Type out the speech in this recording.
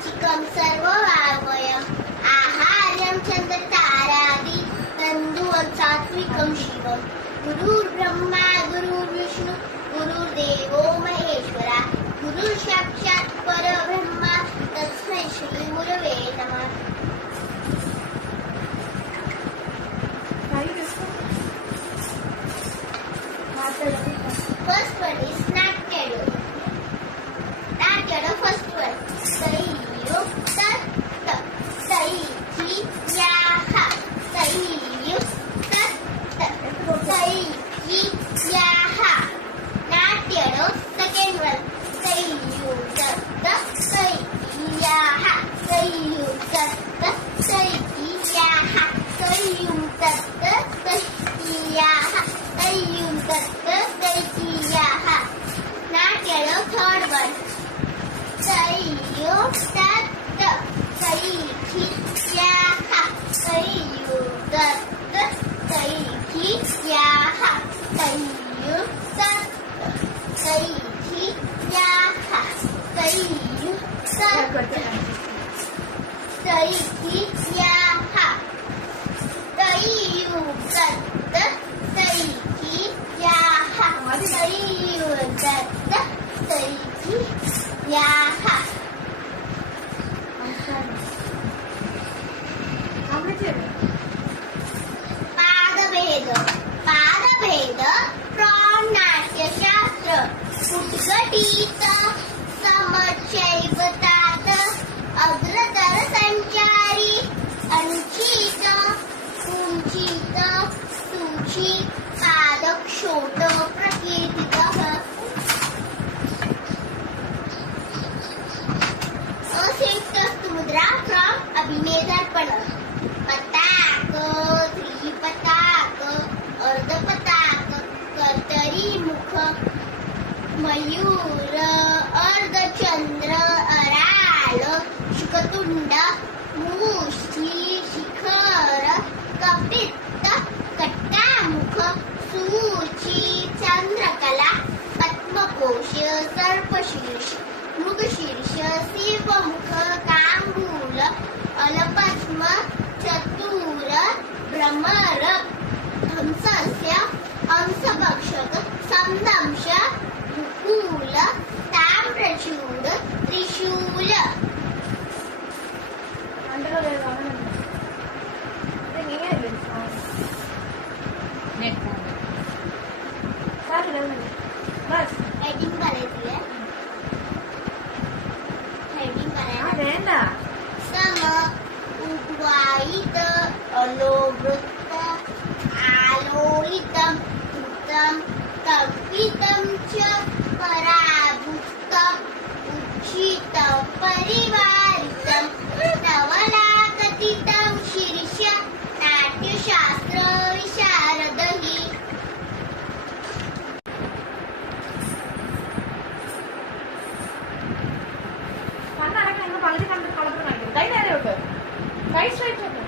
वाचिकं सर्ववावयम् आहार्यं चन्द्रतारादि तण्डुलं सात्विकं शिवम् गुरुर्ब्रह्मा गुरुर्विष्णु गुरुर्देवो महेश्वरा गुरुर्साक्षात् परब्रह्मा तस्मै श्री गुरवे नमः. First one is Natyadu. Natyadu first one. Saiyukta Saikiyaha Saiyukta Saikiyaha. Natyadu second one. Saiyukta Saikiyaha Saiyukta Saikiyaha Saiyukta Saikiyaha Saiyukta Saikiyaha. Natyadu third one. Saiyukta Saikiyaha Saiyukta Saikiyaha Saiyukta Saikiyaha Saiyukta Saikiyaha Saiyukta Saikiyaha Saiyukta Saikiyaha. पादभेद from नाट्यशास्त्र उद्घटित समचैवतात अग्रतर संचारी अंचित कुंचित सूची पादक्षोट प्रकीर्तितः. असंयुक्त मुद्रा from अभिनय दर्पण. पताक त्रिपताक अर्धपताक कर्तरी मुख मयूर अर्धचंद्र अराळ शुकतुंड मुष्टी शिखर कपित्त कट्टामुख सूची चंद्रकला पद्मकोश सर्पशीर्ष मृगशीर्ष शिवमुख कांबूल अलपद्म चतुर भ्रमर हंसस्य हंसभक्षक संदंश मुकुल ताम्रचूड त्रिशूल. हेडिंग करायची आहे. हेडिंग करायला सम उद्वायित अलोवृत्त आलोलितं कृतं कल्पितं च पराभूतं उज्झितं परिवारितं नवलाकथितं शीर्ष नाट्यशास्त्र विशारदहि. പകുതി കണ്ട് കളപ്പുണ്ടാക്കി കൈ നേരെ വെക്ക് കൈ സ്ട്രൈറ്റ് വെക്ക്